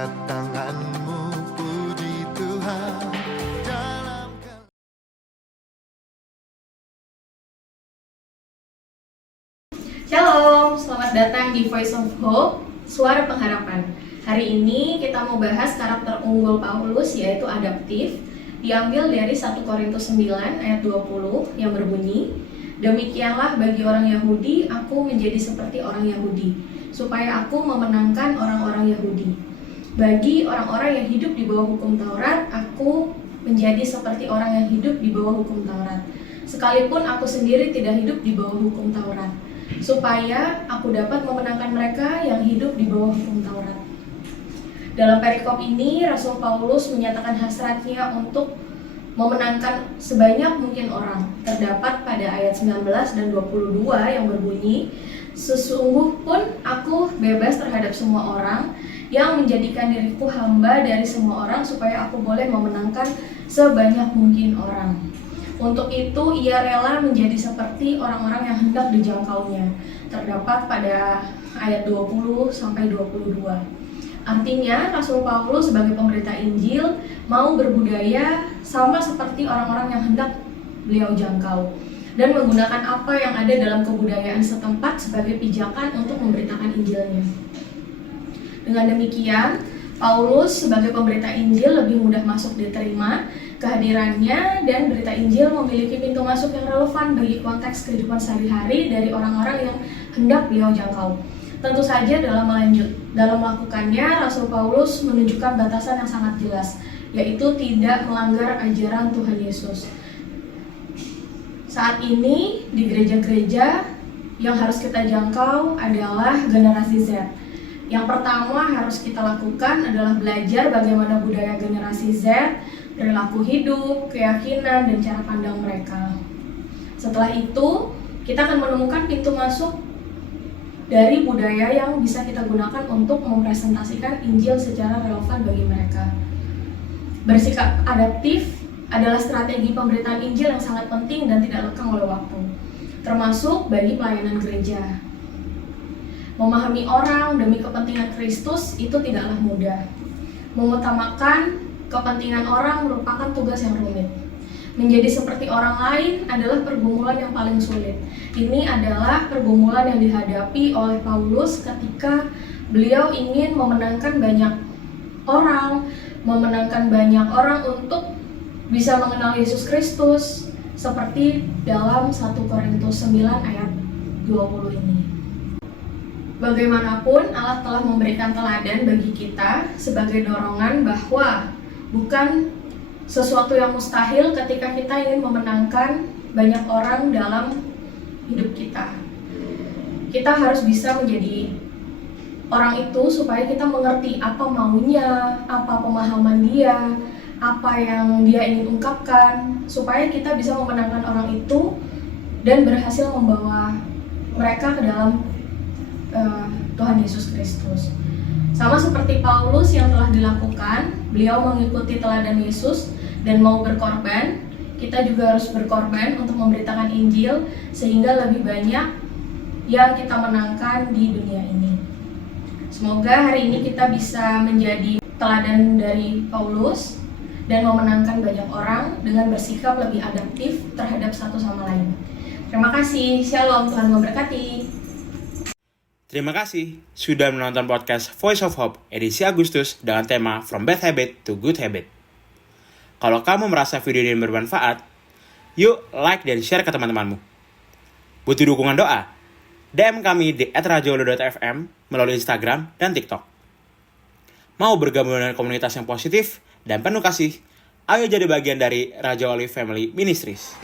kedatanganmu, puji Tuhan dalam Shalom, selamat datang di Voice of Hope, Suara Pengharapan. Hari ini kita mau bahas karakter unggul Paulus, yaitu adaptif, diambil dari 1 Korintus 9 ayat 20 yang berbunyi, "Demikianlah bagi orang Yahudi, aku menjadi seperti orang Yahudi, supaya aku memenangkan orang-orang Yahudi. Bagi orang-orang yang hidup di bawah hukum Taurat, aku menjadi seperti orang yang hidup di bawah hukum Taurat. Sekalipun aku sendiri tidak hidup di bawah hukum Taurat, supaya aku dapat memenangkan mereka yang hidup di bawah hukum Taurat." Dalam perikop ini, Rasul Paulus menyatakan hasratnya untuk memenangkan sebanyak mungkin orang. Terdapat pada ayat 19 dan 22 yang berbunyi, "Sesungguh pun aku bebas terhadap semua orang, yang menjadikan diriku hamba dari semua orang, supaya aku boleh memenangkan sebanyak mungkin orang. Untuk itu ia rela menjadi seperti orang-orang yang hendak dijangkaunya." Terdapat pada ayat 20 sampai 22. Artinya, Rasul Paulus sebagai pemberita Injil mau berbudaya sama seperti orang-orang yang hendak beliau jangkau, dan menggunakan apa yang ada dalam kebudayaan setempat sebagai pijakan untuk memberitakan Injilnya. Dengan demikian, Paulus sebagai pemberita Injil lebih mudah masuk diterima. Kehadirannya dan berita Injil memiliki pintu masuk yang relevan bagi konteks kehidupan sehari-hari dari orang-orang yang hendak beliau jangkau. Tentu saja dalam melakukannya, Rasul Paulus menunjukkan batasan yang sangat jelas, yaitu tidak melanggar ajaran Tuhan Yesus. Saat ini di gereja-gereja yang harus kita jangkau adalah generasi Z. Yang pertama harus kita lakukan adalah belajar bagaimana budaya generasi Z, perilaku hidup, keyakinan, dan cara pandang mereka. Setelah itu, kita akan menemukan pintu masuk dari budaya yang bisa kita gunakan untuk mempresentasikan Injil secara relevan bagi mereka. Bersikap adaptif adalah strategi pemberitaan Injil yang sangat penting dan tidak lekang oleh waktu, termasuk bagi pelayanan gereja. Memahami orang demi kepentingan Kristus itu tidaklah mudah. Mengutamakan kepentingan orang merupakan tugas yang rumit. Menjadi seperti orang lain adalah pergumulan yang paling sulit. Ini adalah pergumulan yang dihadapi oleh Paulus ketika beliau ingin memenangkan banyak orang untuk bisa mengenal Yesus Kristus, seperti dalam 1 Korintus 9 ayat 20 ini. Bagaimanapun, Allah telah memberikan teladan bagi kita sebagai dorongan bahwa bukan sesuatu yang mustahil ketika kita ingin memenangkan banyak orang dalam hidup kita. Kita harus bisa menjadi orang itu supaya kita mengerti apa maunya, apa pemahaman dia, apa yang dia ingin ungkapkan, supaya kita bisa memenangkan orang itu dan berhasil membawa mereka ke dalam Tuhan Yesus Kristus. Sama seperti Paulus yang telah dilakukan, beliau mengikuti teladan Yesus dan mau berkorban. Kita juga harus berkorban untuk memberitakan Injil sehingga lebih banyak yang kita menangkan di dunia ini. Semoga hari ini kita bisa menjadi teladan dari Paulus dan memenangkan banyak orang dengan bersikap lebih adaptif terhadap satu sama lain. Terima kasih. Shalom, Tuhan memberkati. Terima kasih sudah menonton podcast Voice of Hope edisi Agustus dengan tema From Bad Habit to Good Habit. Kalau kamu merasa video ini bermanfaat, yuk like dan share ke teman-temanmu. Butuh dukungan doa? DM kami di @rajawali.fm melalui Instagram dan TikTok. Mau bergabung dengan komunitas yang positif dan penuh kasih? Ayo jadi bagian dari Raja Wali Family Ministries.